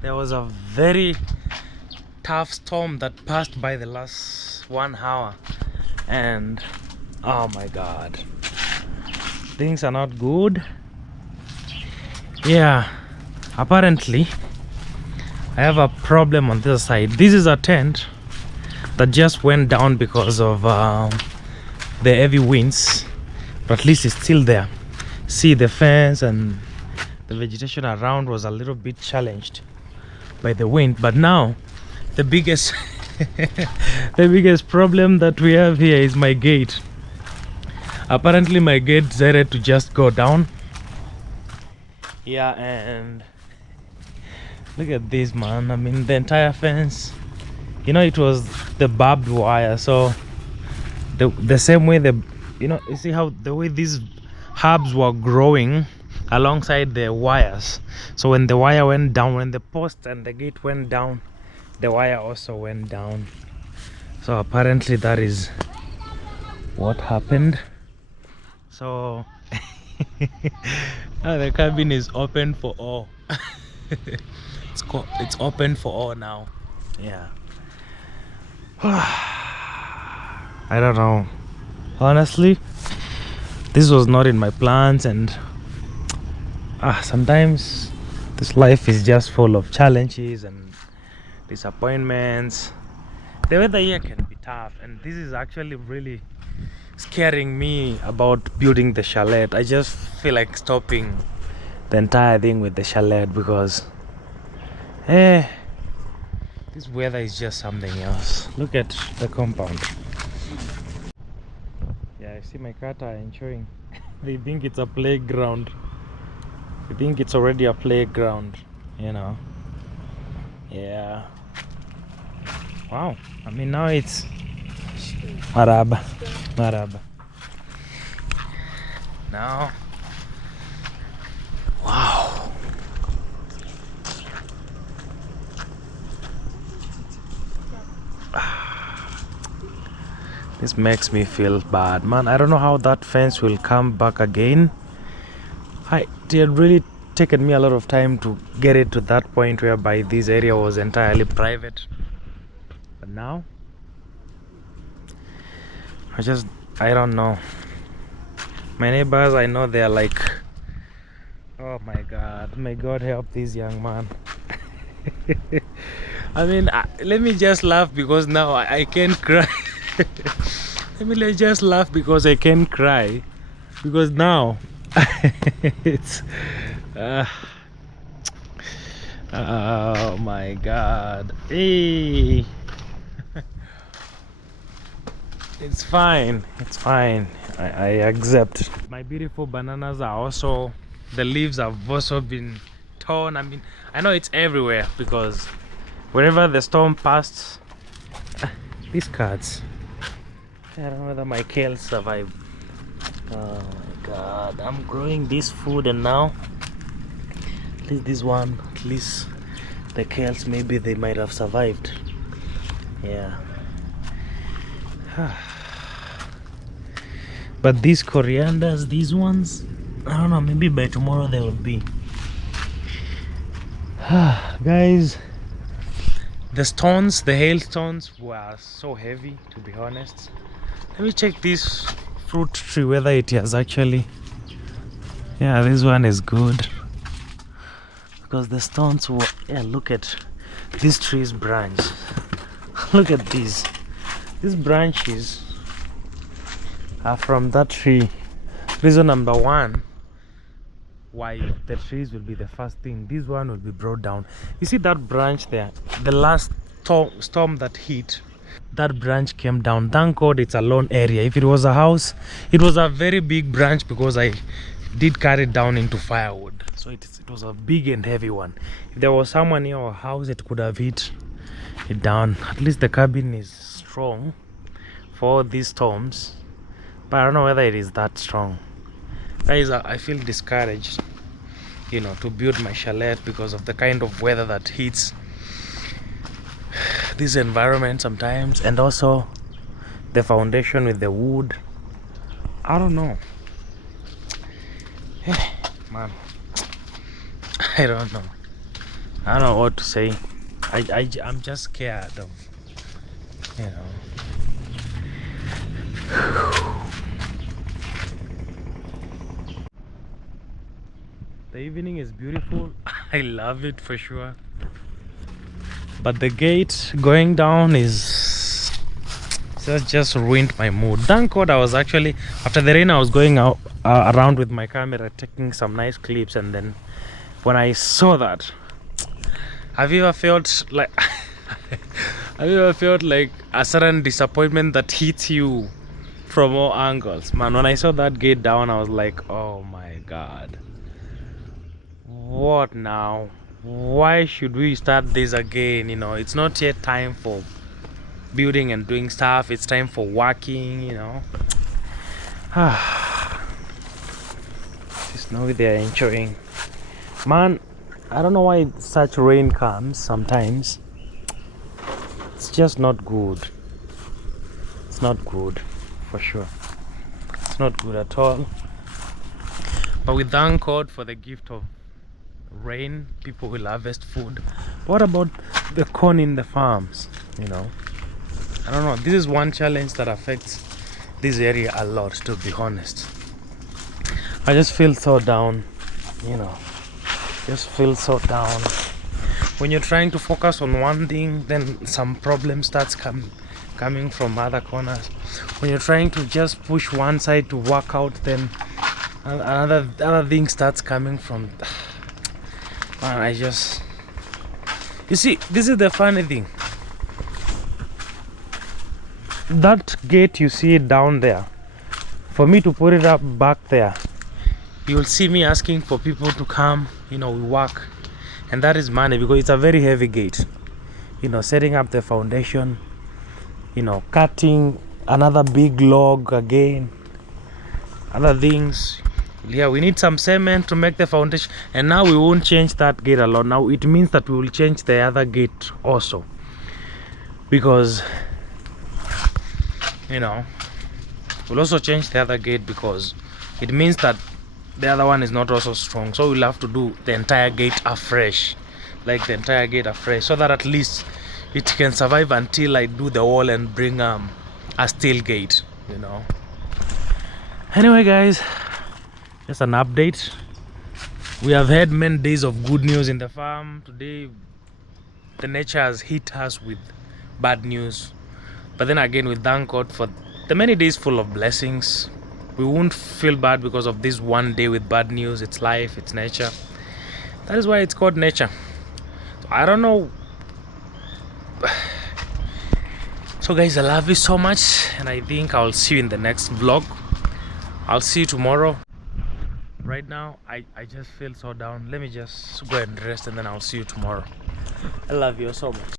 There was a very tough storm that passed by the last 1 hour, and oh my god, things are not good. Yeah, apparently I have a problem on this side. This is a tent that just went down because of the heavy winds, but at least it's still there. See, the fence and the vegetation around was a little bit challenged by the wind, but now the biggest the biggest problem that we have here is my gate. Apparently my gate decided to just go down. Yeah, and look at this, man. I mean, the entire fence, you know, it was the barbed wire, so the same way you see how the way these herbs were growing alongside the wires. So when the wire went down, when the post and the gate went down, the wire also went down. So apparently that is what happened. So now the cabin is open for all. It's open for all now. Yeah. I don't know, honestly. This was not in my plans, and sometimes this life is just full of challenges and disappointments. The weather here can be tough, and this is actually really scaring me about building the chalet. I just feel like stopping the entire thing with the chalet because this weather is just something else. Look at the compound. Yeah, I see my cat are enjoying. They think it's a playground. They think it's already a playground, you know. Yeah. Wow. I mean, now it's Maraba. Now, wow. This makes me feel bad, man. I don't know how that fence will come back again. It had really taken me a lot of time to get it to that point whereby this area was entirely private. But now, I don't know. My neighbors, I know they're like, oh my god, may God help this young man. I mean, let me just laugh because now I can't cry. Let's just laugh because I can't cry, because now it's oh my god. Hey. It's fine, I accept. My beautiful bananas are also, the leaves have also been torn. I mean, I know it's everywhere because wherever the storm passed, these cards, I don't know whether my kale survived. Oh my god, I'm growing this food, and now at least this one, at least the kales, maybe they might have survived. Yeah. But these corianders, these ones, I don't know, maybe by tomorrow they will be. Guys, the stones, the hailstones were so heavy, to be honest. Let me check this fruit tree whether it has actually, yeah, this one is good, because the stones were, yeah, look at this tree's branch. Look at these branches are from that tree. Reason number one why the trees will be the first thing, this one will be brought down. You see that branch there, the last storm that hit, that branch came down. Thank God it's a lone area. If it was a house, it was a very big branch, because I did carry it down into firewood, so it was a big and heavy one. If there was someone near our house, it could have hit it down. At least the cabin is strong for these storms, but I don't know whether it is that strong. Guys, I feel discouraged, you know, to build my chalet because of the kind of weather that hits this environment sometimes, and also the foundation with the wood. I don't know. Man, I don't know. I don't know what to say. I'm just scared of, you know. The evening is beautiful. I love it for sure. But the gate going down is just ruined my mood. Thank God I was actually, after the rain, I was going out around with my camera taking some nice clips, and then when I saw that, have you ever felt like have you ever felt like a sudden disappointment that hits you from all angles? Man, when I saw that gate down, I was like, oh my God, what now? Why should we start this again? You know, it's not yet time for building and doing stuff. It's time for working, you know. Just know they're enjoying. Man, I don't know why such rain comes sometimes. It's just not good. It's not good, for sure. It's not good at all. But we thank God for the gift of rain. People will harvest food. What about the corn in the farms? You know, I don't know. This is one challenge that affects this area a lot, to be honest. I just feel so down, you know. Just feel so down. When you're trying to focus on one thing, then some problem starts coming from other corners. When you're trying to just push one side to work out, then other thing starts coming from. Man, you see, this is the funny thing. That gate you see it down there, for me to put it up back there, you'll see me asking for people to come, you know, we work, and that is money, because it's a very heavy gate, you know, setting up the foundation, you know, cutting another big log again, other things. Yeah, we need some cement to make the foundation, and now we won't change that gate alone. Now it means that we will change the other gate also, because, you know, we'll also change the other gate because it means that the other one is not also strong, so we'll have to do the entire gate afresh, like the entire gate afresh, so that at least it can survive until I do the wall and bring a steel gate, you know. Anyway guys, just an update. We have had many days of good news in the farm. Today the nature has hit us with bad news, but then again we thank God for the many days full of blessings. We won't feel bad because of this one day with bad news. It's life, it's nature. That is why it's called nature. So I don't know. So guys, I love you so much, and I think I'll see you in the next vlog. I'll see you tomorrow. Right now I just feel so down. Let me just go and rest, and then I'll see you tomorrow. I love you so much.